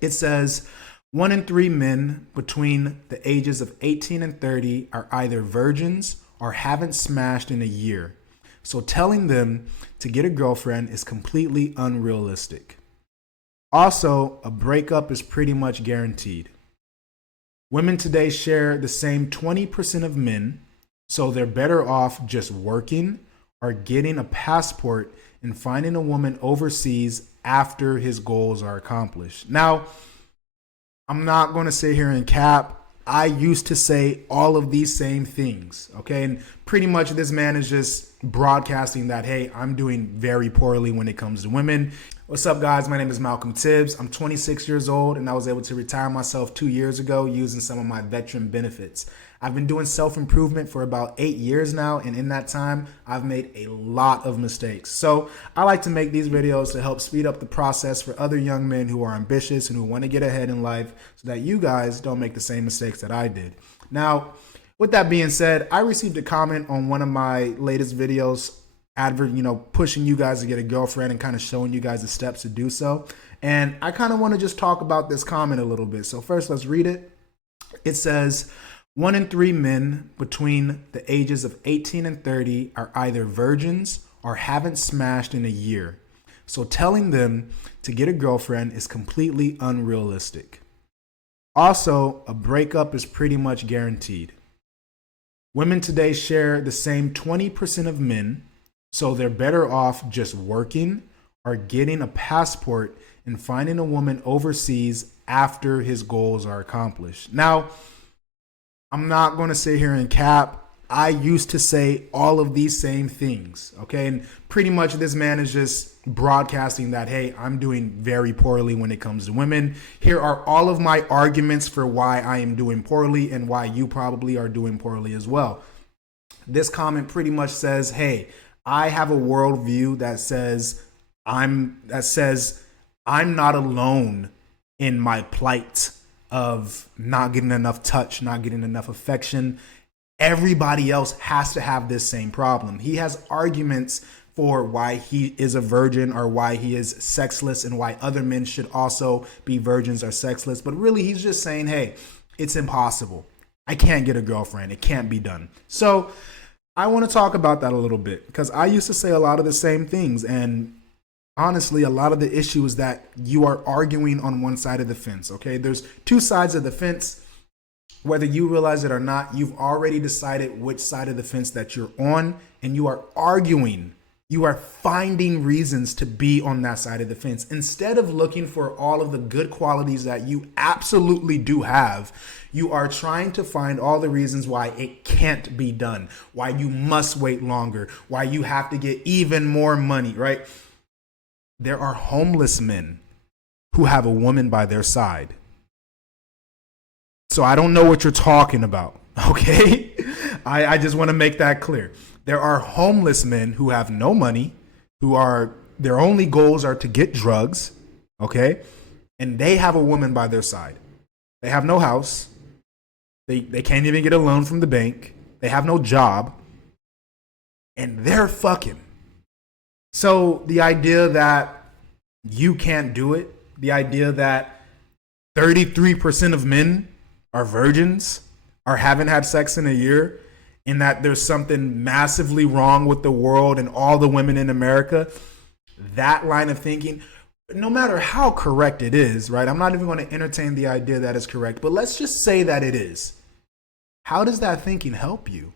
It says 1 in 3 men between the ages of 18 and 30 are either virgins or haven't smashed in a year. So telling them to get a girlfriend is completely unrealistic. Also, a breakup is pretty much guaranteed. Women today share the same 20% of men, so they're better off just working or getting a passport and finding a woman overseas after his goals are accomplished. Now, I'm not going to sit here and cap. I used to say all of these same things, okay? And pretty much this man is just broadcasting that, hey, I'm doing very poorly when it comes to women. What's up, guys? My name is Malcolm Tibbs. I'm 26 years old, and I was able to retire myself 2 years ago using some of my veteran benefits. I've been doing self-improvement for about 8 years now, and in that time, I've made a lot of mistakes. So I like to make these videos to help speed up the process for other young men who are ambitious and who want to get ahead in life so that you guys don't make the same mistakes that I did. Now, with that being said, I received a comment on one of my latest videos, pushing you guys to get a girlfriend and kind of showing you guys the steps to do so. And I kind of want to just talk about this comment a little bit. So first, let's read it. It says, 1 in 3 men between the ages of 18 and 30 are either virgins or haven't smashed in a year. So telling them to get a girlfriend is completely unrealistic. Also, a breakup is pretty much guaranteed. Women today share the same 20% of men, so they're better off just working or getting a passport and finding a woman overseas after his goals are accomplished. Now, I'm not going to sit here and cap. I used to say all of these same things, okay? And pretty much this man is just broadcasting that, hey, I'm doing very poorly when it comes to women. Here are all of my arguments for why I am doing poorly and why you probably are doing poorly as well. This comment pretty much says, hey, I have a worldview that says I'm not alone in my plight of not getting enough touch, not getting enough affection. Everybody else has to have this same problem. He has arguments for why he is a virgin or why he is sexless and why other men should also be virgins or sexless. But really, he's just saying, hey, it's impossible. I can't get a girlfriend. It can't be done. So I want to talk about that a little bit because I used to say a lot of the same things. And honestly, a lot of the issue is that you are arguing on one side of the fence, okay? There's two sides of the fence. Whether you realize it or not, you've already decided which side of the fence that you're on, and you are arguing. You are finding reasons to be on that side of the fence instead of looking for all of the good qualities that you absolutely do have. You are trying to find all the reasons why it can't be done, why you must wait longer, why you have to get even more money, right? There are homeless men who have a woman by their side. So I don't know what you're talking about, okay? I just want to make that clear. There are homeless men who have no money, their only goals are to get drugs, okay? And they have a woman by their side. They have no house. They can't even get a loan from the bank. They have no job. And they're fucking. So the idea that you can't do it, the idea that 33% of men are virgins or haven't had sex in a year, and that there's something massively wrong with the world and all the women in America, that line of thinking, no matter how correct it is, right? I'm not even going to entertain the idea that it's correct, but let's just say that it is. How does that thinking help you?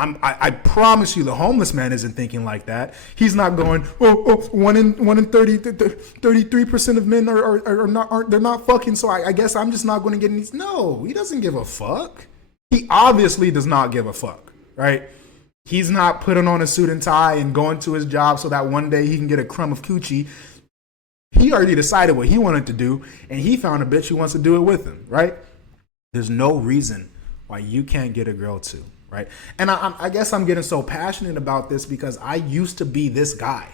I promise you the homeless man isn't thinking like that. He's not going, 1 in 30, 33% of men they're not fucking, so I guess I'm just not going to get any. No, he doesn't give a fuck. He obviously does not give a fuck, right? He's not putting on a suit and tie and going to his job so that one day he can get a crumb of coochie. He already decided what he wanted to do, and he found a bitch who wants to do it with him, right? There's no reason why you can't get a girl too. Right. And I guess I'm getting so passionate about this because I used to be this guy.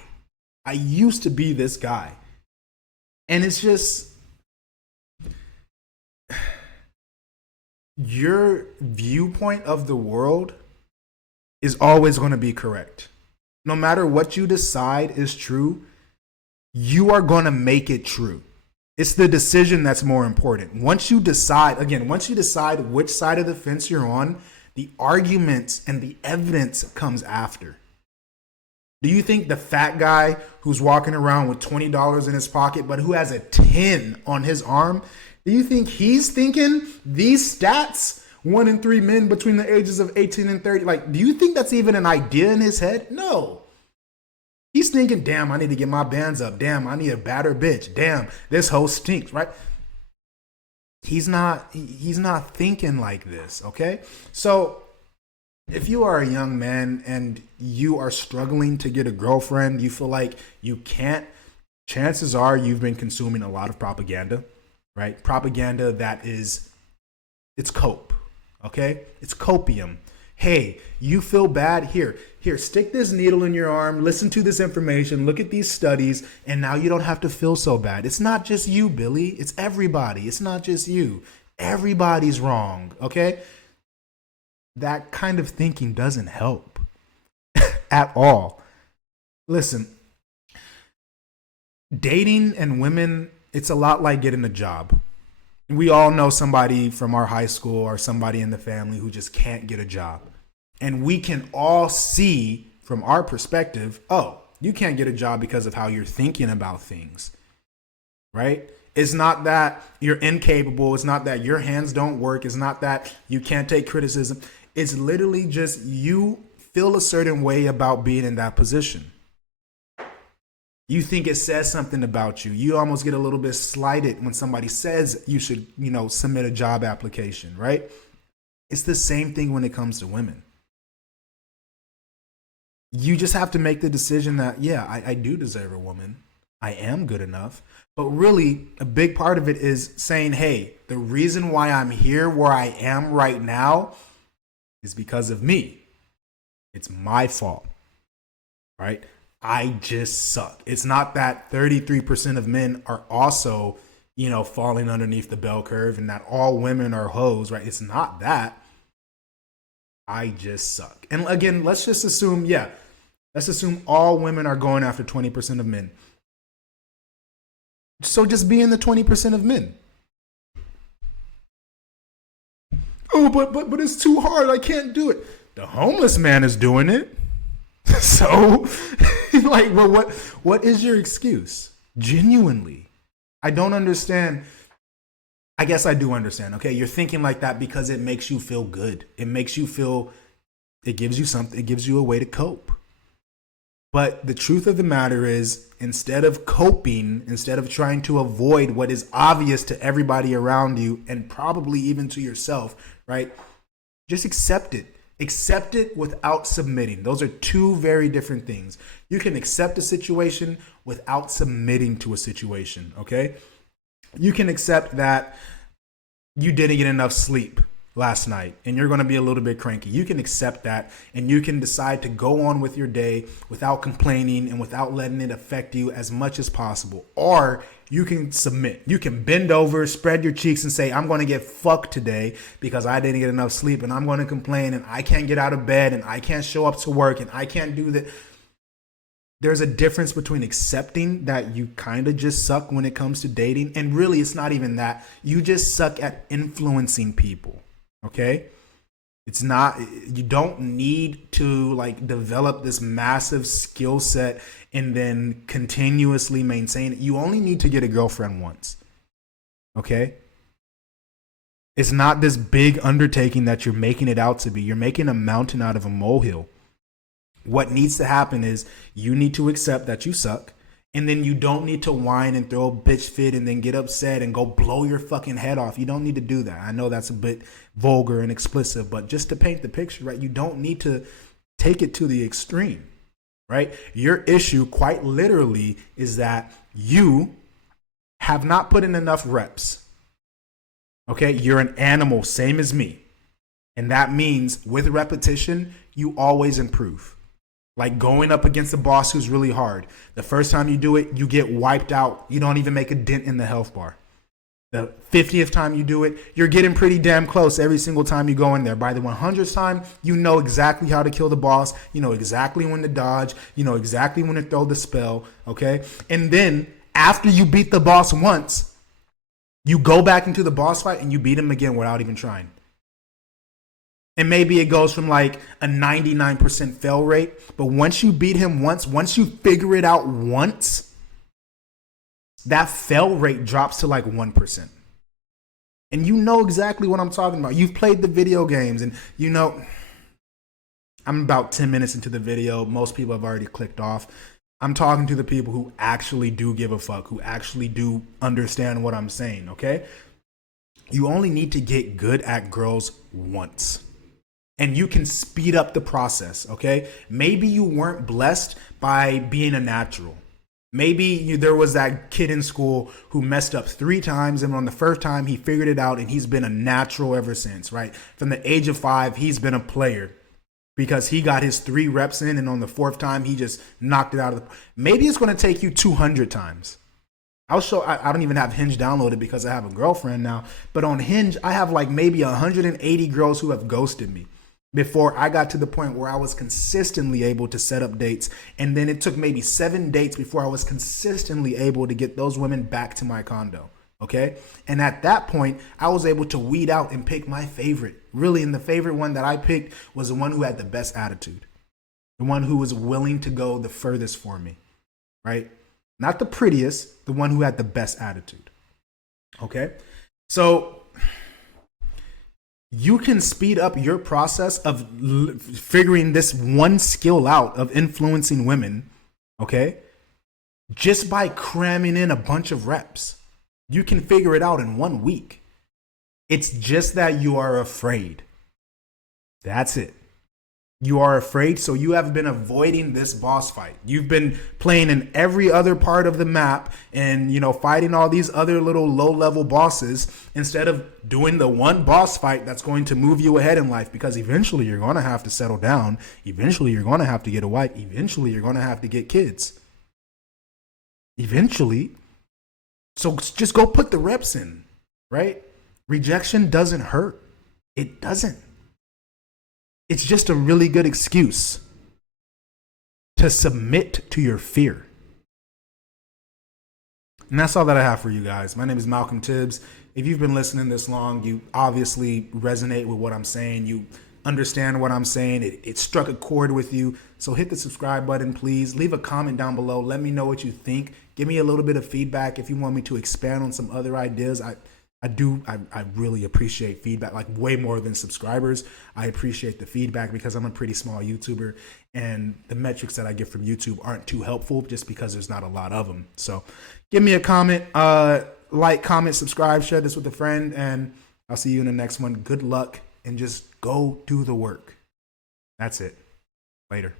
And it's just your viewpoint of the world is always going to be correct. No matter what you decide is true, you are going to make it true. It's the decision that's more important. Once you decide which side of the fence you're on, the arguments and the evidence comes after. Do you think the fat guy who's walking around with $20 in his pocket, but who has a 10 on his arm, do you think he's thinking these stats, 1 in 3 men between the ages of 18 and 30, like, do you think that's even an idea in his head? No. He's thinking, damn, I need to get my bands up. Damn, I need a badder bitch. Damn, this hoe stinks, right? He's not thinking like this, okay? So if you are a young man and you are struggling to get a girlfriend, you feel like you can't, chances are you've been consuming a lot of propaganda, right? Propaganda that is, it's cope, okay? It's copium. Hey, you feel bad? Here, stick this needle in your arm, listen to this information, look at these studies, and now you don't have to feel so bad. It's not just you, Billy. It's everybody. It's not just you. Everybody's wrong, okay? That kind of thinking doesn't help at all. Listen, dating and women, it's a lot like getting a job. We all know somebody from our high school or somebody in the family who just can't get a job. And we can all see from our perspective, oh, you can't get a job because of how you're thinking about things, right? It's not that you're incapable. It's not that your hands don't work. It's not that you can't take criticism. It's literally just you feel a certain way about being in that position. You think it says something about you. You almost get a little bit slighted when somebody says you should, submit a job application, right? It's the same thing when it comes to women. You just have to make the decision that, yeah, I do deserve a woman. I am good enough. But really, a big part of it is saying, hey, the reason why I'm here where I am right now is because of me. It's my fault, right? I just suck. It's not that 33% of men are also, falling underneath the bell curve and that all women are hoes, right? It's not that. I just suck. And again, let's just assume, let's assume all women are going after 20% of men. So just be in the 20% of men. Oh, but it's too hard. I can't do it. The homeless man is doing it. So, well, what is your excuse? Genuinely, I don't understand. I guess I do understand. Okay, you're thinking like that because it makes you feel good. It makes you feel. It gives you something. It gives you a way to cope. But the truth of the matter is, instead of coping, instead of trying to avoid what is obvious to everybody around you and probably even to yourself, right? Just accept it. Accept it without submitting. Those are two very different things. You can accept a situation without submitting to a situation, okay? You can accept that you didn't get enough sleep last night and you're going to be a little bit cranky. You can accept that and you can decide to go on with your day without complaining and without letting it affect you as much as possible. Or you can submit. You can bend over, spread your cheeks and say, I'm going to get fucked today because I didn't get enough sleep and I'm going to complain and I can't get out of bed and I can't show up to work and I can't do that. There's a difference between accepting that you kind of just suck when it comes to dating. And really, it's not even that. You just suck at influencing people. Okay? It's not, you don't need to develop this massive skill set and then continuously maintain it. You only need to get a girlfriend once. Okay? It's not this big undertaking that you're making it out to be. You're making a mountain out of a molehill. What needs to happen is you need to accept that you suck. And then you don't need to whine and throw a bitch fit and then get upset and go blow your fucking head off. You don't need to do that. I know that's a bit vulgar and explicit, but just to paint the picture, right? You don't need to take it to the extreme, right? Your issue, quite literally, is that you have not put in enough reps. Okay? You're an animal, same as me. And that means with repetition, you always improve. Like going up against a boss who's really hard. The first time you do it, you get wiped out. You don't even make a dent in the health bar. The 50th time you do it, you're getting pretty damn close every single time you go in there. By the 100th time, you know exactly how to kill the boss. You know exactly when to dodge. You know exactly when to throw the spell, okay? And then after you beat the boss once, You go back into the boss fight and you beat him again without even trying. And maybe it goes from like a 99% fail rate, but once you beat him once you figure it out once, that fail rate drops to like 1%. And you know exactly what I'm talking about. You've played the video games and you know, I'm about 10 minutes into the video. Most people have already clicked off. I'm talking to the people who actually do give a fuck, who actually do understand what I'm saying, okay? You only need to get good at girls once. And you can speed up the process, okay? Maybe you weren't blessed by being a natural. Maybe there was that kid in school who messed up 3 times, and on the first time he figured it out and he's been a natural ever since, right? From the age of 5, he's been a player because he got his 3 reps in, and on the 4th time he just knocked it out of the... Maybe it's going to take you 200 times. I don't even have Hinge downloaded because I have a girlfriend now, but on Hinge I have like maybe 180 girls who have ghosted me before I got to the point where I was consistently able to set up dates. And then it took maybe 7 dates before I was consistently able to get those women back to my condo. Okay. And at that point, I was able to weed out and pick my favorite. Really, and the favorite one that I picked was the one who had the best attitude, the one who was willing to go the furthest for me, right? Not the prettiest, the one who had the best attitude. Okay. So you can speed up your process of figuring this one skill out of influencing women, okay? Just by cramming in a bunch of reps. You can figure it out in 1 week. It's just that you are afraid. That's it. You are afraid, so you have been avoiding this boss fight. You've been playing in every other part of the map and, you know, fighting all these other little low-level bosses instead of doing the one boss fight that's going to move you ahead in life, because eventually you're going to have to settle down. Eventually you're going to have to get a wife. Eventually you're going to have to get kids. Eventually. So just go put the reps in, right? Rejection doesn't hurt. It doesn't. It's just a really good excuse to submit to your fear. And that's all that I have for you guys. My name is Malcolm Tibbs. If you've been listening this long, you obviously resonate with what I'm saying. You understand what I'm saying. It struck a chord with you. So hit the subscribe button, please. Leave a comment down below. Let me know what you think. Give me a little bit of feedback if you want me to expand on some other ideas. I really appreciate feedback, like way more than subscribers. I appreciate the feedback because I'm a pretty small YouTuber and the metrics that I get from YouTube aren't too helpful just because there's not a lot of them. So give me a comment, like, comment, subscribe, share this with a friend, and I'll see you in the next one. Good luck and just go do the work. That's it. Later.